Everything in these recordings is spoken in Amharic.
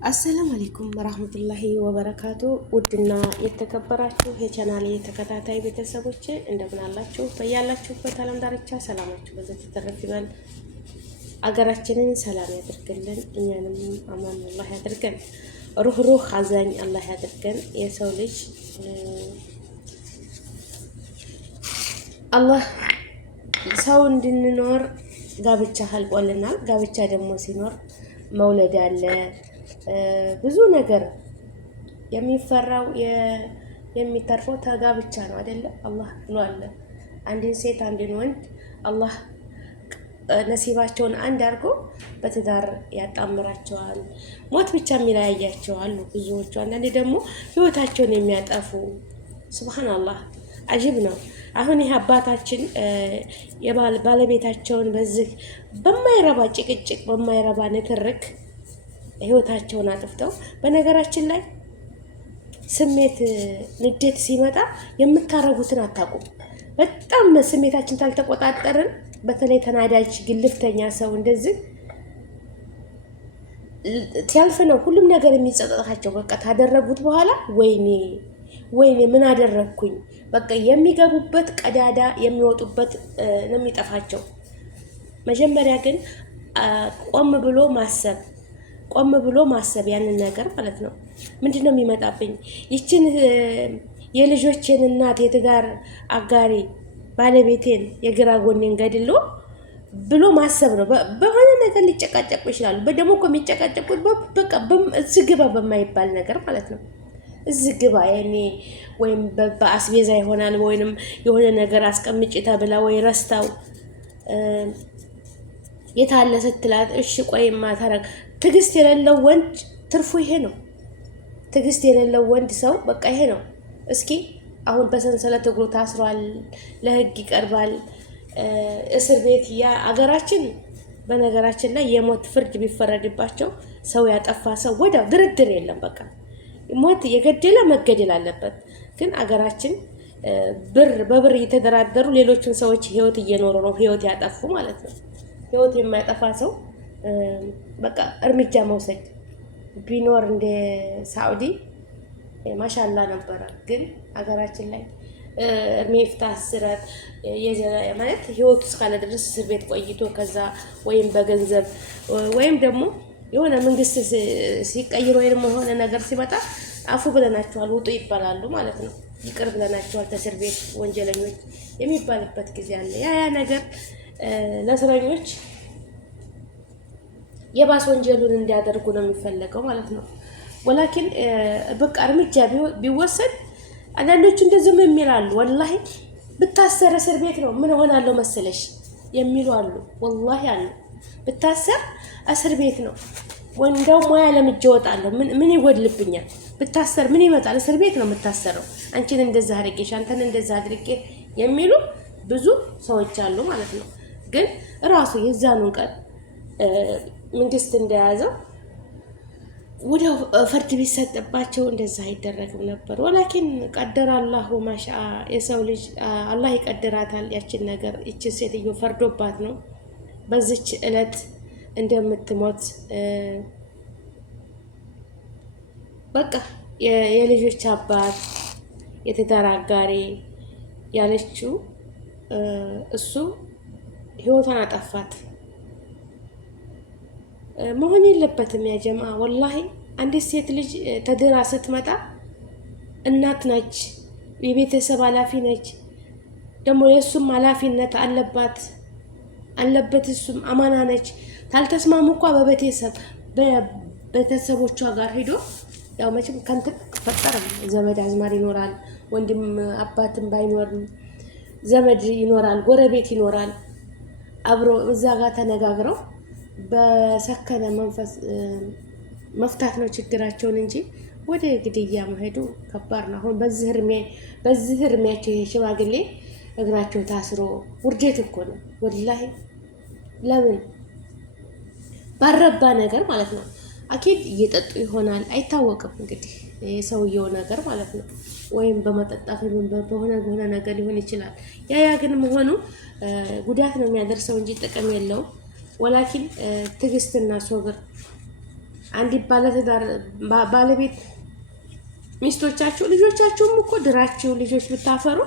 አሰላሙ አለይኩም ወራህመቱላሂ ወበረካቱ። ውድና የተከበራችሁ የቻናሌ ተከታታይ ቤተሰቦች እንደምን አላችሁ? በያላችሁበት ዓለም ዳርቻ ሰላማችሁ በዘት ተተረፍ ይበል። አገራችንን ሰላም ያድርግልን፣ እኛንም አማን አላህ ያድርገን። ሩህሩህ አዛኝ አላህ ያድርገን። የሰው ልጅ አላህ ሰው እንድንኖር ጋብቻ ሀልቆልናል። ጋብቻ ደግሞ ሲኖር መውለድ አለ። ብዙ ነገር የሚፈራው የሚተርፈው ተጋብቻ ነው አይደለ? አላህ ብሏል። አንድን ሴት አንድን ወንድ አላህ ነሲባቸውን አንድ አድርጎ በትዳር ያጣምራቸዋል። ሞት ብቻ የሚለያያቸዋል ብዙዎቹ። አንዳንዴ ደግሞ ህይወታቸውን የሚያጠፉ ሱብሃንአላህ፣ አጅብ ነው። አሁን ይህ አባታችን ባለቤታቸውን በዚህ በማይረባ ጭቅጭቅ በማይረባ ንትርክ ህይወታቸውን አጥፍተው፣ በነገራችን ላይ ስሜት ንዴት ሲመጣ የምታረጉትን አታውቁም። በጣም ስሜታችን ታልተቆጣጠርን፣ በተለይ ተናዳጅ ግልፍተኛ ሰው እንደዚህ ሲያልፍ ነው ሁሉም ነገር የሚጸጸታቸው። በቃ ታደረጉት በኋላ ወይኔ ምን አደረግኩኝ፣ በቃ የሚገቡበት ቀዳዳ የሚወጡበት ነው የሚጠፋቸው። መጀመሪያ ግን ቆም ብሎ ማሰብ ያንን ነገር ማለት ነው። ምንድነው የሚመጣብኝ? ይችን የልጆችን እናት የትዳር አጋሪ ባለቤቴን የግራ ጎኔን ገድሎ ብሎ ማሰብ ነው። በሆነ ነገር ሊጨቃጨቁ ይችላሉ። በደሞ እኮ የሚጨቃጨቁት በቃ እዚህ ግባ በማይባል ነገር ማለት ነው። እዚህ ግባ ያኔ ወይም በአስቤዛ ይሆናል፣ ወይንም የሆነ ነገር አስቀምጪ ተብላ ወይ ረስታው የታለ ስትላት እሺ ቆይማ ታረግ። ትዕግስት የሌለው ወንድ ትርፉ ይሄ ነው። ትዕግስት የሌለው ወንድ ሰው በቃ ይሄ ነው። እስኪ አሁን በሰንሰለት እግሩ ታስሯል፣ ለህግ ይቀርባል፣ እስር ቤት። ያ አገራችን በነገራችን ላይ የሞት ፍርድ ቢፈረድባቸው ሰው ያጠፋ ሰው ወዲያው ድርድር የለም። በቃ ሞት የገደለ መገደል አለበት። ግን አገራችን በብር እየተደራደሩ ሌሎችን ሰዎች ህይወት እየኖሩ ነው። ህይወት ያጠፉ ማለት ነው። ህይወት የማያጠፋ ሰው በቃ እርምጃ መውሰድ ቢኖር እንደ ሳዑዲ ማሻላ ነበረ። ግን አገራችን ላይ እድሜ ይፍታህ እስራት ማለት ህይወቱ እስካለ ድረስ እስር ቤት ቆይቶ ከዛ ወይም በገንዘብ ወይም ደግሞ የሆነ መንግስት ሲቀይር ወይም የሆነ ነገር ሲመጣ አፉ ብለናቸዋል ውጡ ይባላሉ ማለት ነው። ይቅር ብለናቸዋል ከእስር ቤት ወንጀለኞች የሚባልበት ጊዜ አለ። ያ ነገር ለእስረኞች የባስ ወንጀሉን እንዲያደርጉ ነው የሚፈለገው ማለት ነው። ወላኪን በቃ እርምጃ ቢወሰድ አንዳንዶቹ እንደዚህ የሚላሉ ወላሂ ብታሰር እስር ቤት ነው ምን ሆናለሁ መሰለሽ የሚሉ አሉ። ወላሂ አሉ ብታሰር እስር ቤት ነው ወንደው ሙያ ለምጄ እወጣለሁ ምን ይጎድልብኛል? ብታሰር ምን ይመጣል? እስር ቤት ነው የምታሰረው። አንቺን እንደዛ አድርጌሽ አንተን እንደዛ አድርጌ የሚሉ ብዙ ሰዎች አሉ ማለት ነው። ግን ራሱ የዛኑን ቀን መንግስት እንደያዘው ወዲያው ፍርድ ቢሰጥባቸው እንደዛ አይደረግም ነበር። ወላኪን ቀደረ አላሁ ማሻ። የሰው ልጅ አላህ ይቀድራታል ያችን ነገር። ይችን ሴትዮ ፈርዶባት ነው በዚች እለት እንደምትሞት በቃ የልጆች አባት የትዳር አጋሪ ያለችው እሱ ህይወቷን አጠፋት። መሆን የለበትም ያ ጀማ። ወላሂ አንዲት ሴት ልጅ ተድራ ስትመጣ እናት ነች፣ የቤተሰብ ኃላፊ ነች። ደግሞ የእሱም ኃላፊነት አለበት እሱም አማና ነች። ታልተስማሙ እንኳ በቤተሰቦቿ ጋር ሄዶ ያው መቼም ከንትን ፈጠረም ዘመድ አዝማድ ይኖራል፣ ወንድም አባትም ባይኖርም ዘመድ ይኖራል፣ ጎረቤት ይኖራል። አብሮ እዛ ጋር ተነጋግረው በሰከነ መንፈስ መፍታት ነው ችግራቸውን እንጂ ወደ ግድያ መሄዱ ከባድ ነው። አሁን በዚህ እድሜያቸው ይሄ ሽማግሌ እግራቸው ታስሮ ውርደት እኮ ነው ወላሂ። ለምን ባረባ ነገር ማለት ነው። አኪድ እየጠጡ ይሆናል አይታወቅም። እንግዲህ የሰውየው ነገር ማለት ነው። ወይም በመጠጣት በሆነ ነገር ሊሆን ይችላል። ያ ግን መሆኑ ጉዳት ነው የሚያደርሰው እንጂ ጥቅም የለውም። ወላኪን ትዕግስትና ሶብር አንድ ባለትዳር ባለቤት ሚስቶቻችሁ ልጆቻችሁም እኮ ድራችሁ ልጆች ብታፈሩ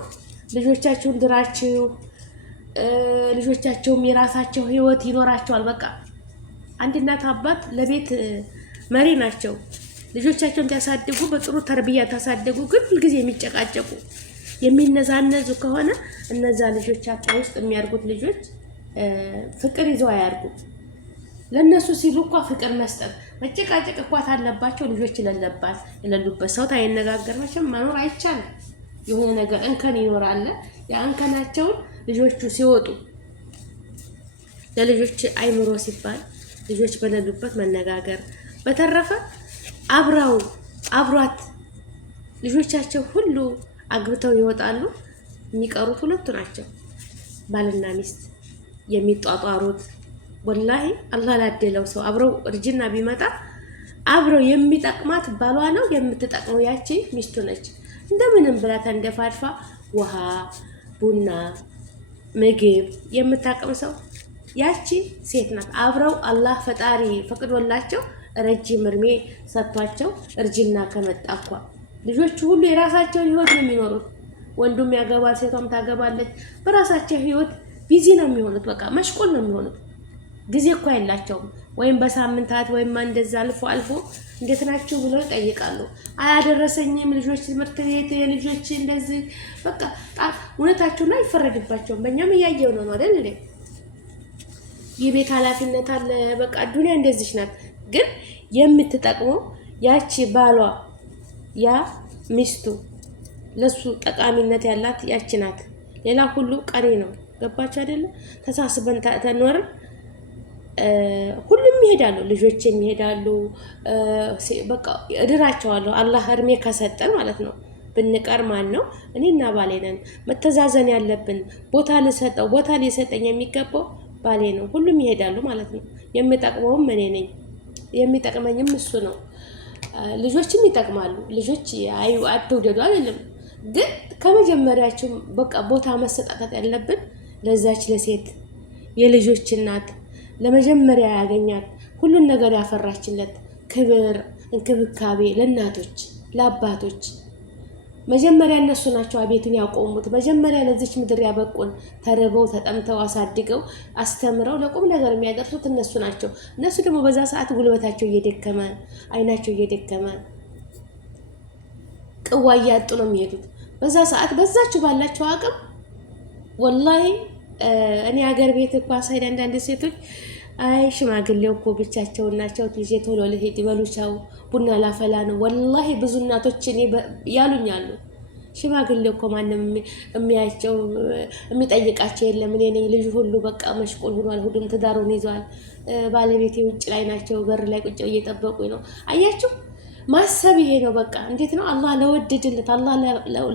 ልጆቻችሁን ድራችሁ ልጆቻቸውም የራሳቸው ህይወት ይኖራቸዋል። በቃ አንድ እናት አባት ለቤት መሪ ናቸው። ልጆቻቸውን ያሳድጉ በጥሩ ተርቢያ ታሳደጉ። ግን ሁልጊዜ የሚጨቃጨቁ የሚነዛነዙ ከሆነ እነዛ ልጆቻቸው ውስጥ የሚያርጉት ልጆች ፍቅር ይዘው አያርጉ። ለነሱ ሲሉ እንኳ ፍቅር መስጠት መጨቃጨቅ እንኳን አለባቸው። ልጆች የሌሉበት ሰው ታይነጋገር መቼም መኖር አይቻልም። የሆነ ነገር እንከን ይኖራል። ያ እንከናቸውን ልጆቹ ሲወጡ ለልጆች አይምሮ ሲባል ልጆች በሌሉበት መነጋገር። በተረፈ አብሯት ልጆቻቸው ሁሉ አግብተው ይወጣሉ። የሚቀሩት ሁለቱ ናቸው፣ ባልና ሚስት የሚጧጧሩት። ወላሂ አላህ ላደለው ሰው አብረው እርጅና ቢመጣ አብረው የሚጠቅማት ባሏ ነው፣ የምትጠቅመው ያቺ ሚስቱ ነች። እንደምንም ብላ ተንደፋድፋ ውሃ፣ ቡና፣ ምግብ የምታቀምሰው ያቺ ሴት ናት። አብረው አላህ ፈጣሪ ፈቅዶላቸው ረጅም እድሜ ሰጥቷቸው እርጅና ከመጣ እንኳ ልጆቹ ሁሉ የራሳቸውን ህይወት ነው የሚኖሩት። ወንዱም ያገባል፣ ሴቷም ታገባለች። በራሳቸው ህይወት ቢዚ ነው የሚሆኑት። በቃ መሽቆል ነው የሚሆኑት። ጊዜ እኮ የላቸውም። ወይም በሳምንታት ወይም እንደዛ አልፎ እንዴት ናችሁ ብለው ይጠይቃሉ። አያደረሰኝም ልጆች ትምህርት ቤት የልጆች እንደዚህ በቃ እውነታቸውና አይፈረድባቸውም። በእኛም እያየው ነው አይደል እንዴ? የቤት ኃላፊነት አለ። በቃ ዱንያ እንደዚህ ናት። ግን የምትጠቅመው ያቺ ባሏ ያ ሚስቱ ለሱ ጠቃሚነት ያላት ያቺ ናት። ሌላ ሁሉ ቀሪ ነው። ገባችሁ አይደለ? ተሳስበን ተኖርን ሁሉም ይሄዳሉ፣ ልጆች የሚሄዳሉ። በቃ እድራቸዋለሁ አላህ እድሜ ከሰጠን ማለት ነው። ብንቀር ማን ነው? እኔና ባሌ ነን። መተዛዘን ያለብን ቦታ ሊሰጠኝ የሚገባው ባሌ ነው። ሁሉም ይሄዳሉ ማለት ነው። የሚጠቅመውም እኔ ነኝ፣ የሚጠቅመኝም እሱ ነው። ልጆችም ይጠቅማሉ። ልጆች አትውደዱ አይደለም፣ ግን ከመጀመሪያቸው በቃ ቦታ መሰጣጣት ያለብን ለዛች ለሴት የልጆች እናት ለመጀመሪያ ያገኛት ሁሉን ነገር ያፈራችለት ክብር፣ እንክብካቤ ለእናቶች ለአባቶች መጀመሪያ እነሱ ናቸው አቤቱን ያቆሙት። መጀመሪያ ለዚች ምድር ያበቁን ተርበው ተጠምተው አሳድገው አስተምረው ለቁም ነገር የሚያደርሱት እነሱ ናቸው። እነሱ ደግሞ በዛ ሰዓት ጉልበታቸው እየደከመ አይናቸው እየደከመ ቅዋ እያጡ ነው የሚሄዱት። በዛ ሰዓት በዛችሁ ባላቸው አቅም ወላሂ እኔ ሀገር ቤት እኮ ሳይድ አንዳንድ ሴቶች አይ ሽማግሌው እኮ ብቻቸውን ናቸው፣ ልጄ ቶሎ ልሄድ ይበሉቻው ቡና ላፈላ ነው። ወላሂ ብዙ እናቶች እኔ ያሉኛሉ ሽማግሌው እኮ ማንም የሚያቸው የሚጠይቃቸው የለም። እኔ ነኝ ልጅ ሁሉ በቃ መሽቆል ሆኗል፣ ሁሉም ትዳሩን ይዟል። ባለቤቴ ውጭ ላይ ናቸው፣ በር ላይ ቁጭ እየጠበቁኝ ነው። አያችሁ ማሰብ ይሄ ነው። በቃ እንዴት ነው አላህ ለወደድለት አላህ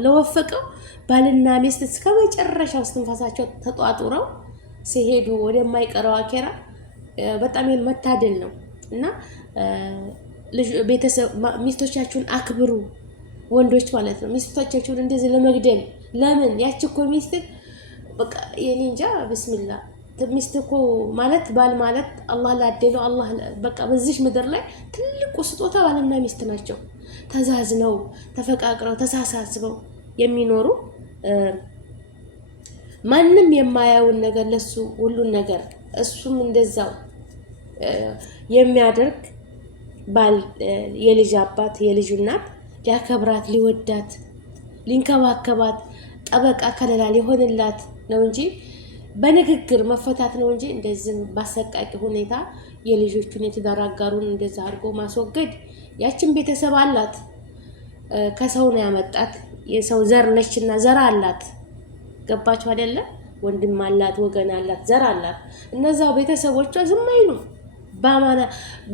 ለወፈቀው ባልና ሚስት እስከ መጨረሻው እስትንፋሳቸው ተጧጡረው ሲሄዱ ወደማይቀረው አኬራ በጣም መታደል ነው። እና ቤተሰብ ሚስቶቻችሁን አክብሩ፣ ወንዶች ማለት ነው። ሚስቶቻችሁን እንደዚህ ለመግደል ለምን? ያቺ እኮ ሚስት በቃ የኔ እንጃ ብስሚላ ሚስት እኮ ማለት ባል ማለት አላህ ላደለው አላህ በቃ በዚህ ምድር ላይ ትልቁ ስጦታ ባልና ሚስት ናቸው። ተዛዝነው ተፈቃቅረው ተሳሳስበው የሚኖሩ ማንም የማያውን ነገር ለሱ ሁሉን ነገር እሱም እንደዛው የሚያደርግ ባል የልጅ አባት የልጅ እናት ሊያከብራት ሊወዳት ሊንከባከባት ጠበቃ ከለላ ሊሆንላት ነው እንጂ በንግግር መፈታት ነው እንጂ እንደዚህ ባሰቃቂ ሁኔታ የልጆቹን የትዳር አጋሩን እንደዛ አድርጎ ማስወገድ። ያችን ቤተሰብ አላት፣ ከሰው ነው ያመጣት፣ የሰው ዘር ነችና ዘር አላት። ገባችሁ አይደለ? ወንድም አላት፣ ወገን አላት፣ ዘር አላት። እነዛው ቤተሰቦቿ ዝም አይሉም። ባማና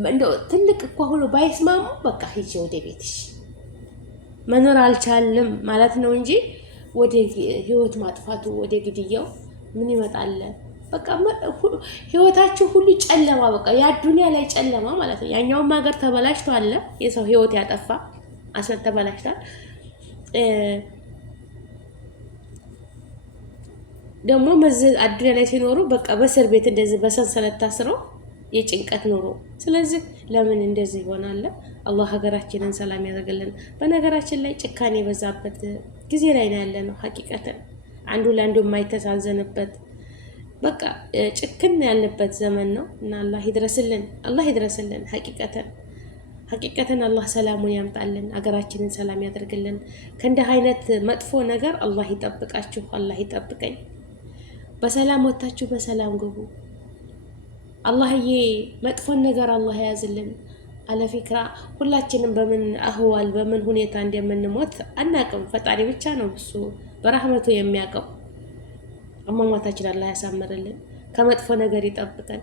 እንደው ትልቅ እኮ ሆኖ ባይስማሙ በቃ ሂጂ ወደ ቤትሽ መኖር አልቻልም ማለት ነው እንጂ ወደ ህይወት ማጥፋቱ ወደ ግድያው ምን ይመጣል? በቃ ህይወታችሁ ሁሉ ጨለማ፣ በቃ ያ ዱንያ ላይ ጨለማ ማለት ነው። ያኛውም ሀገር ተበላሽቷል፣ የሰው ህይወት ያጠፋ አሰል ተበላሽቷል። ደግሞ አዱንያ ላይ ሲኖሩ በቃ በእስር ቤት እንደዚህ በሰንሰለት ታስረው የጭንቀት ኑሮ። ስለዚህ ለምን እንደዚህ ይሆናል? አላህ ሀገራችንን ሰላም ያደርግልን። በነገራችን ላይ ጭካኔ የበዛበት ጊዜ ላይ ነው ያለ ነው። ሀቂቀትን አንዱ ለአንዱ የማይተሳዘንበት በቃ ጭክን ያለበት ዘመን ነው እና አላህ ይድረስልን፣ አላህ ይድረስልን። ሀቂቀትን አላህ ሰላሙን ያምጣልን፣ ሀገራችንን ሰላም ያደርግልን። ከእንዲህ አይነት መጥፎ ነገር አላህ ይጠብቃችሁ፣ አላህ ይጠብቀኝ። በሰላም ወጥታችሁ በሰላም ግቡ። አላህዬ መጥፎን ነገር አላህ ያዝልን። አለፊክራ ሁላችንም በምን አህዋል በምን ሁኔታ እንደምንሞት አናቅም። ፈጣሪ ብቻ ነው እሱ በረህመቱ የሚያውቀው። አሟሟታችን አላህ ያሳምርልን፣ ከመጥፎ ነገር ይጠብቀን፣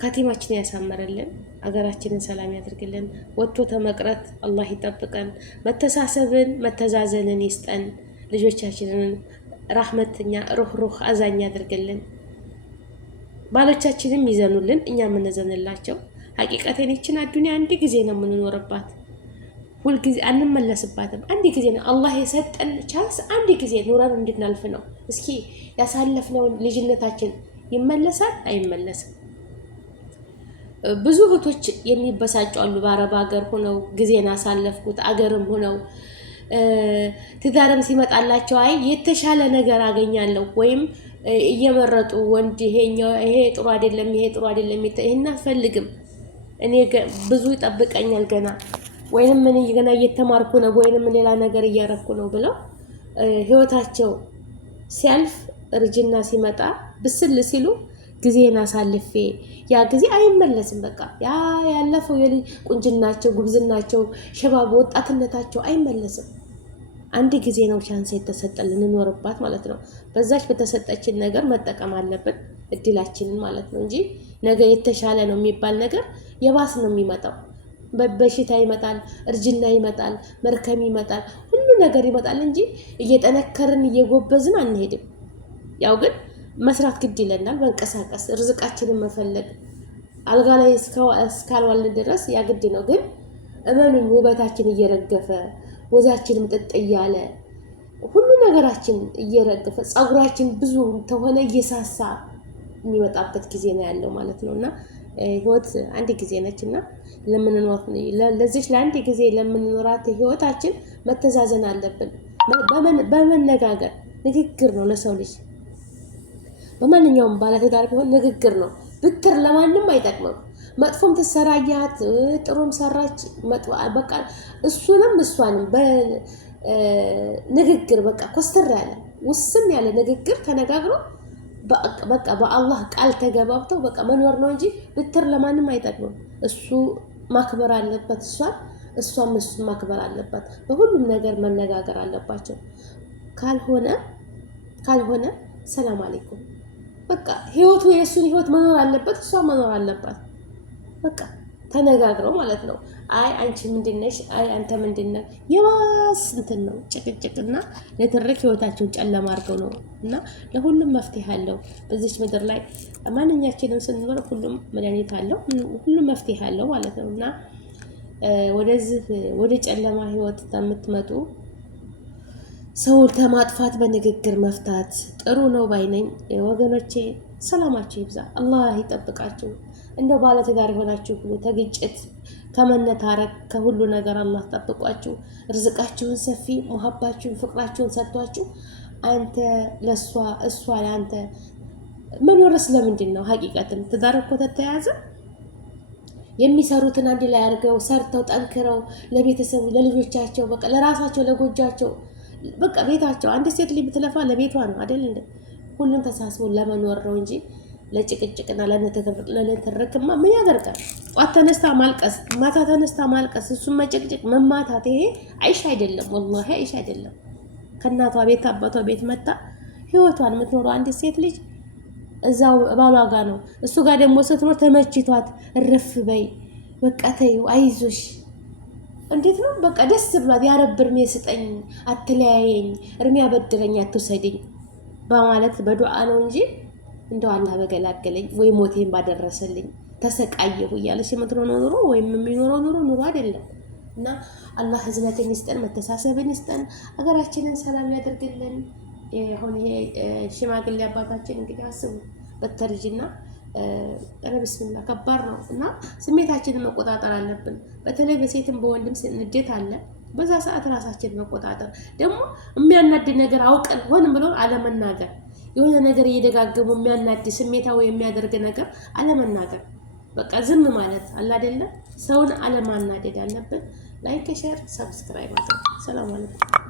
ካቲማችንን ያሳምርልን፣ አገራችንን ሰላም ያድርግልን። ወጥቶ ተመቅረት አላህ ይጠብቀን። መተሳሰብን መተዛዘንን ይስጠን። ልጆቻችንን ራህመተኛ ሩህ አዛኝ ያድርግልን። ባሎቻችንም ይዘኑልን፣ እኛ የምንዘንላቸው። ሀቂቀቴን ይችን አዱንያ አንድ ጊዜ ነው የምንኖርባት፣ ሁልጊዜ አንመለስባትም። አንድ ጊዜ ነው አላህ የሰጠን ቻንስ፣ አንድ ጊዜ ኑረን እንድናልፍ ነው። እስኪ ያሳለፍነውን ልጅነታችን ይመለሳል? አይመለስም። ብዙ እህቶች የሚበሳጩ አሉ። በአረብ ሀገር ሆነው ጊዜን አሳለፍኩት አገርም ሆነው ትዳርም ሲመጣላቸው አይ የተሻለ ነገር አገኛለሁ ወይም እየመረጡ ወንድ ይሄ ጥሩ አይደለም፣ ይሄ ጥሩ አይደለም፣ ይሄን አትፈልግም፣ እኔ ብዙ ይጠብቀኛል ገና፣ ወይንም ምን ገና እየተማርኩ ነው፣ ወይንም ሌላ ነገር እያረኩ ነው ብለው ህይወታቸው ሲያልፍ እርጅና ሲመጣ ብስል ሲሉ ጊዜን አሳልፌ ያ ጊዜ አይመለስም። በቃ ያ ያለፈው ቁንጅናቸው፣ ጉብዝናቸው፣ ሸባብ ወጣትነታቸው አይመለስም። አንድ ጊዜ ነው ቻንስ የተሰጠን ልንኖርባት ማለት ነው። በዛች በተሰጠችን ነገር መጠቀም አለብን እድላችንን ማለት ነው እንጂ ነገ የተሻለ ነው የሚባል ነገር የባስ ነው የሚመጣው። በሽታ ይመጣል፣ እርጅና ይመጣል፣ መርከም ይመጣል፣ ሁሉ ነገር ይመጣል እንጂ እየጠነከርን እየጎበዝን አንሄድም። ያው ግን መስራት ግድ ይለናል፣ መንቀሳቀስ፣ ርዝቃችንን መፈለግ። አልጋ ላይ እስካልዋልን ድረስ ያ ግድ ነው። ግን እመኑኝ ውበታችን እየረገፈ ወዛችንም ጥጥ እያለ ሁሉ ነገራችን እየረገፈ ፀጉራችን ብዙ ተሆነ እየሳሳ የሚመጣበት ጊዜ ነው ያለው ማለት ነው። እና ህይወት አንድ ጊዜ ነችና ለዚች ለአንድ ጊዜ ለምንኖራት ህይወታችን መተዛዘን አለብን። በመነጋገር ንግግር ነው ለሰው ልጅ በማንኛውም ባለትዳር ቢሆን ንግግር ነው። ብትር ለማንም አይጠቅምም። መጥፎም ትሰራያት ጥሩም ሰራች በቃ እሱንም እሷንም በንግግር በቃ ኮስተር ያለ ውስን ያለ ንግግር ተነጋግሮ በቃ በአላህ ቃል ተገባብተው በቃ መኖር ነው እንጂ ብትር ለማንም አይጠቅምም። እሱ ማክበር አለበት እሷም እሱን ማክበር አለበት። በሁሉም ነገር መነጋገር አለባቸው። ካልሆነ ሰላም አለይኩም በቃ ህይወቱ የእሱን ህይወት መኖር አለበት፣ እሷ መኖር አለባት። በቃ ተነጋግረው ማለት ነው። አይ አንቺ ምንድነሽ፣ አይ አንተ ምንድነህ፣ የባስ እንትን ነው ጭቅጭቅና ለትርክ ህይወታቸውን ጨለማ አድርገው ነው። እና ለሁሉም መፍትሄ አለው በዚች ምድር ላይ ማንኛችንም ስንኖር ሁሉም መድኃኒት አለው፣ ሁሉም መፍትሄ አለው ማለት ነው። እና ወደ ጨለማ ህይወት የምትመጡ ሰውን ከማጥፋት በንግግር መፍታት ጥሩ ነው ባይነኝ ወገኖቼ። ሰላማችሁ ይብዛ፣ አላህ ይጠብቃችሁ። እንደው ባለትዳር የሆናችሁ ሁሉ ተግጭት ከመነታረክ ከሁሉ ነገር አላህ ጠብቋችሁ፣ ርዝቃችሁን ሰፊ ሙሀባችሁን ፍቅራችሁን ሰጥቷችሁ አንተ ለሷ እሷ ለአንተ መኖርስ ለምንድን ነው? ሀቂቀትን ትዳር እኮ ተተያዘ የሚሰሩትን አንድ ላይ አድርገው ሰርተው ጠንክረው ለቤተሰቡ ለልጆቻቸው በቃ ለራሳቸው ለጎጃቸው በቃ ቤታቸው አንድ ሴት ልጅ ብትለፋ ለቤቷ ነው አይደል እንዴ? ሁሉም ተሳስቦ ለመኖር ነው እንጂ ለጭቅጭቅና ለነተረክማ ምን ያደርጋል? ጧት ተነስታ ማልቀስ፣ ማታ ተነስታ ማልቀስ፣ እሱም መጨቅጨቅ መማታት፣ ይሄ አይሽ አይደለም፣ ወላሂ አይሽ አይደለም። ከእናቷ ቤት አባቷ ቤት መጣ ህይወቷን የምትኖረው አንድ ሴት ልጅ እዛው ባሏ ጋር ነው። እሱ ጋር ደግሞ ስትኖር ተመችቷት እረፍ በይ በቃ ተይው አይዞሽ እንዴት ነው በቃ ደስ ብሏት ያረብ እርሜ ስጠኝ አትለያየኝ እርሜ አበድረኝ አትውሰደኝ በማለት በዱዓ ነው እንጂ እንደው አላህ በገላገለኝ ወይ ሞቴን ባደረሰልኝ ተሰቃየሁ እያለች የምትኖረው ኑሮ ወይም የሚኖረው ኑሮ አይደለም። እና አላህ ህዝነትን ይስጠን፣ መተሳሰብን ይስጠን፣ ሀገራችንን ሰላም ያደርግልን። ይሄ ሽማግሌ አባታችን እንግዲህ አስቡ በተርጅና ረብስምላ ከባድ ነው እና ስሜታችንን መቆጣጠር አለብን። በተለይ በሴትም በወንድም ንዴት አለ። በዛ ሰዓት ራሳችንን መቆጣጠር ደግሞ የሚያናድ ነገር አውቀን ሆን ብሎ አለመናገር፣ የሆነ ነገር እየደጋገሙ የሚያናድ ስሜታዊ የሚያደርግ ነገር አለመናገር፣ በቃ ዝም ማለት አለ አይደለ? ሰውን አለማናደድ አለብን። ላይክ ሼር ሰብስክራይብ አድርጉ። ሰላም አለይኩም።